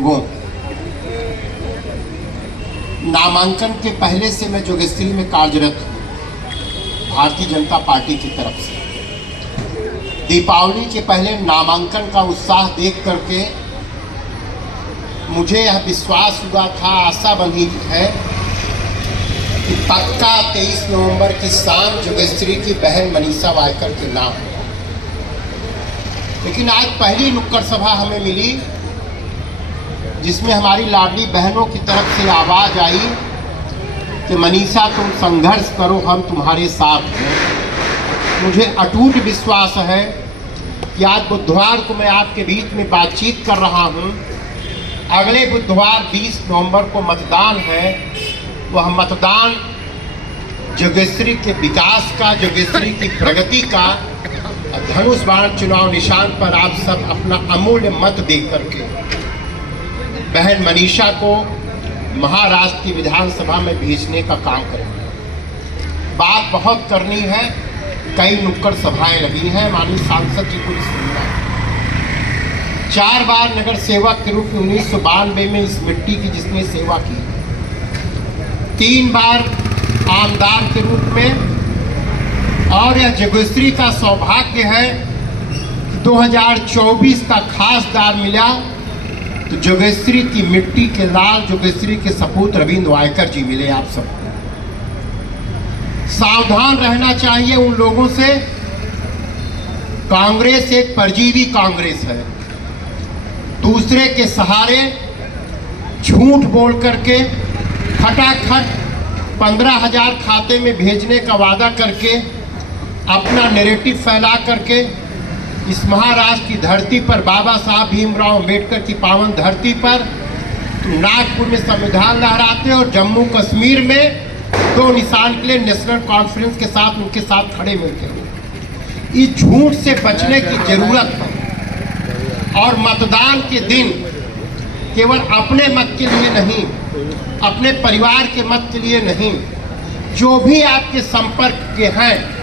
बुजुर्गों, नामांकन के पहले से मैं जोगेश्वरी में कार्यरत हूँ भारतीय जनता पार्टी की तरफ से। दीपावली के पहले नामांकन का उत्साह देख करके मुझे यह विश्वास हुआ था, आशा बनी है कि पक्का 23 नवंबर की शाम जोगेश्वरी की बहन मनीषा वायकर के नाम। लेकिन आज पहली नुक्कड़ सभा हमें मिली जिसमें हमारी लाडली बहनों की तरफ से आवाज़ आई कि मनीषा तुम संघर्ष करो, हम तुम्हारे साथ हैं। मुझे अटूट विश्वास है कि आज बुधवार को मैं आपके बीच में बातचीत कर रहा हूं। अगले बुधवार 20 नवंबर को मतदान है। वह मतदान जोगेश्वरी के विकास का, जोगेश्वरी की प्रगति का, धनुष बाण चुनाव निशान पर आप सब अपना अमूल्य मत दे करके बहन मनीषा को महाराष्ट्र की विधानसभा में भेजने का काम करेंगे। बात बहुत करनी है, कई नुक्कड़ सभाएं लगी हैं। माननीय सांसद जी को सुनना है। 4 बार नगर सेवक के रूप में 1992 में इस मिट्टी की जिसने सेवा की, 3 बार आमदार के रूप में, और यह जोगेश्वरी का सौभाग्य है 2024 का खासदार मिला तो जोगेश्वरी की मिट्टी के लाल जोगेश्वरी के सपूत रविंद्र वायकर जी मिले। आप सबको सावधान रहना चाहिए उन लोगों से। कांग्रेस एक परजीवी कांग्रेस है, दूसरे के सहारे झूठ बोल करके खटाखट 15,000 खाते में भेजने का वादा करके अपना नैरेटिव फैला करके इस महाराष्ट्र की धरती पर, बाबा साहब भीमराव अंबेडकर की पावन धरती पर नागपुर में संविधान लहराते और जम्मू कश्मीर में 2 निशान के लिए नेशनल कॉन्फ्रेंस के साथ उनके साथ खड़े मिलते हैं। इस झूठ से बचने की जरूरत है। और मतदान के दिन केवल अपने मत के लिए नहीं, अपने परिवार के मत के लिए नहीं, जो भी आपके संपर्क के हैं,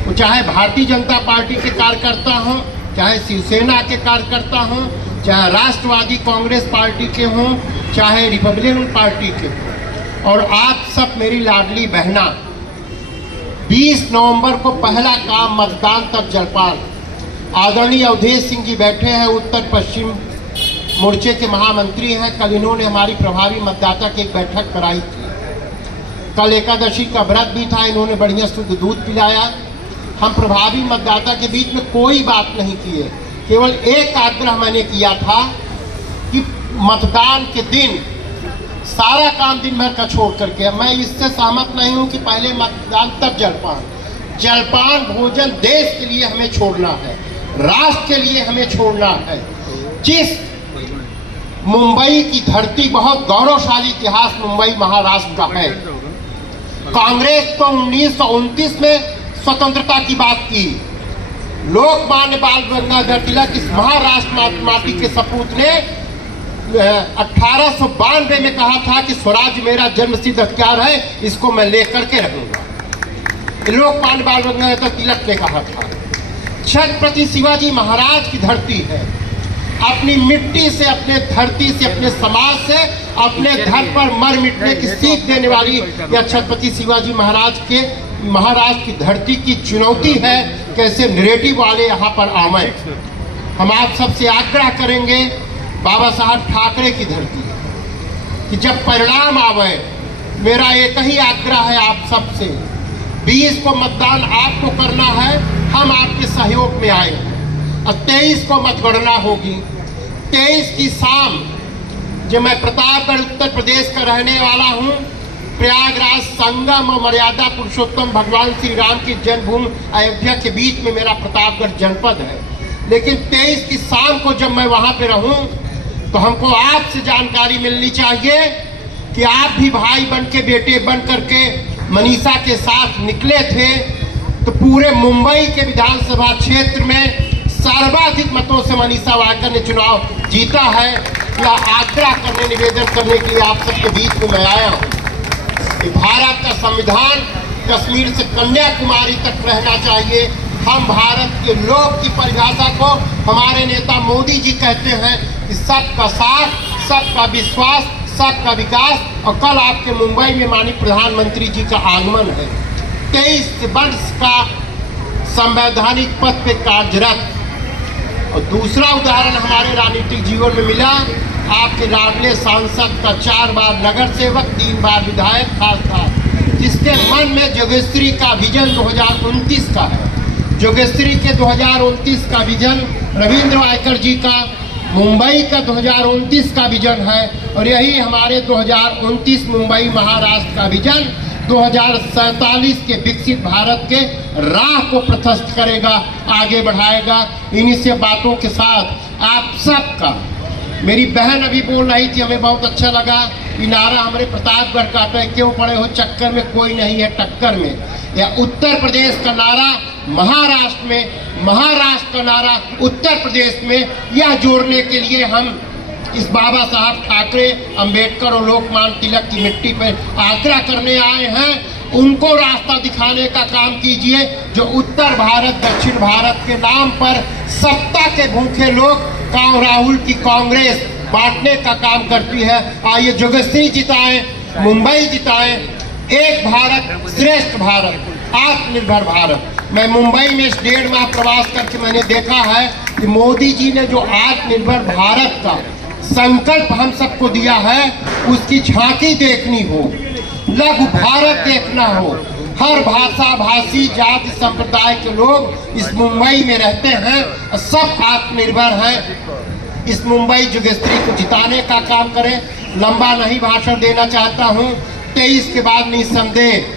वो चाहे भारतीय जनता पार्टी के कार्यकर्ता हों, चाहे शिवसेना के कार्यकर्ता हों, चाहे राष्ट्रवादी कांग्रेस पार्टी के हों, चाहे रिपब्लिकन पार्टी के हों, और आप सब मेरी लाडली बहना, 20 नवंबर को पहला काम मतदान तक जलपान। आदरणीय अवधेश सिंह जी बैठे हैं, उत्तर पश्चिम मोर्चे के महामंत्री हैं। कल इन्होंने हमारी प्रभावी मतदाता की एक बैठक कराई थी। कल एकादशी का व्रत भी था, इन्होंने बढ़िया शुद्ध दूध पिलाया। हम प्रभावी मतदाता के बीच में कोई बात नहीं किए, केवल एक आग्रह मैंने किया था कि मतदान के दिन सारा काम दिन भर का छोड़ करके, मैं इससे सहमत नहीं हूं कि पहले मतदान तब जलपान। जलपान भोजन देश के लिए हमें छोड़ना है, राष्ट्र के लिए हमें छोड़ना है। जिस मुंबई की धरती, बहुत गौरवशाली इतिहास मुंबई महाराष्ट्र का है। कांग्रेस तो 1929 में स्वतंत्रता की बात की। लोकमान्य बाल गंगाधर तिलक इस महाराष्ट्र माटी के सपूत ने 1892 में कहा था कि स्वराज मेरा जन्मसिद्ध अधिकार है, इसको मैं लेकर के रहूंगा। लोकमान्य बाल गंगाधर तिलक ने कहा था। छत्रपति शिवाजी महाराज की धरती है। अपनी मिट्टी से, अपने धरती से, अपने समाज से, अपने धर पर मर मिटने की सीख देने वाली यह छत्रपति शिवाजी महाराज के महाराष्ट्र की धरती की चुनौती है। कैसे नैरेटिव वाले यहाँ पर आवे। हम आप सबसे आग्रह करेंगे, बाबा साहब ठाकरे की धरती है, कि जब परिणाम आवे, मेरा एक ही आग्रह है आप सबसे, 20 को मतदान आपको करना है, हम आपके सहयोग में आए, और 23 को मतगणना होगी। 23 की शाम, जो मैं प्रतापगढ़ उत्तर प्रदेश का रहने वाला हूँ, प्रयागराज संगम और मर्यादा पुरुषोत्तम भगवान श्री राम की जन्मभूमि अयोध्या के बीच में मेरा प्रतापगढ़ जनपद है। लेकिन 23 की शाम को जब मैं वहाँ पे रहूँ तो हमको आपसे जानकारी मिलनी चाहिए कि आप भी भाई बन के, बेटे बन करके मनीषा के साथ निकले थे। तो पूरे मुंबई के विधानसभा क्षेत्र में सर्वाधिक मतों से मनीषा वायकर ने चुनाव जीता है। यह आग्रह करने, निवेदन करने के लिए आप सबके बीच में मैं आया हूँ कि भारत का संविधान कश्मीर से कन्याकुमारी तक रहना चाहिए। हम भारत के लोक की परिभाषा को हमारे नेता मोदी जी कहते हैं कि सबका साथ, सबका विश्वास, सबका विकास। और कल आपके मुंबई में माननीय प्रधानमंत्री जी का आगमन है। 23 वर्ष का संवैधानिक पद पे कार्यरत। और दूसरा उदाहरण हमारे राजनीतिक जीवन में मिला, आपके लाडले सांसद का 4 बार नगर सेवक, 3 बार विधायक था, जिसके मन में जोगेश्वरी का विजन 2029 का है। जोगेश्वरी के 2029 का विजन, रविंद्र वायकर जी का मुंबई का 2029 का विजन है। और यही हमारे 2029 मुंबई महाराष्ट्र का विजन 2047 के विकसित भारत के राह को प्रशस्त करेगा, आगे बढ़ाएगा। इन्हीं से बातों के साथ आप सबका, मेरी बहन अभी बोल रही थी, हमें बहुत अच्छा लगा। ये नारा हमारे प्रतापगढ़ का है, क्यों पड़े हो चक्कर में, कोई नहीं है टक्कर में। या उत्तर प्रदेश का नारा महाराष्ट्र में, महाराष्ट्र का नारा उत्तर प्रदेश में, यह जोड़ने के लिए हम इस बाबा साहब ठाकरे, अंबेडकर और लोकमान्य तिलक की मिट्टी पर आग्रह करने आए हैं। उनको रास्ता दिखाने का काम कीजिए, जो उत्तर भारत दक्षिण भारत के नाम पर सत्ता के भूखे लोग राहुल की कांग्रेस बांटने का काम करती है। आइए जोगेश्वरी जिताएं, मुंबई जिताएं, एक भारत श्रेष्ठ भारत, आत्मनिर्भर भारत। मैं मुंबई में 1.5 माह प्रवास करके मैंने देखा है कि मोदी जी ने जो आत्मनिर्भर भारत का संकल्प हम सबको दिया है, उसकी झांकी देखनी हो, लघु भारत देखना हो। हर भाषा भाषी जाति संप्रदाय के लोग इस मुंबई में रहते हैं, सब आत्मनिर्भर हैं। इस मुंबई जोगेश्वरी को जिताने का काम करें। लंबा नहीं भाषण देना चाहता हूँ। 23 के बाद निसंदेह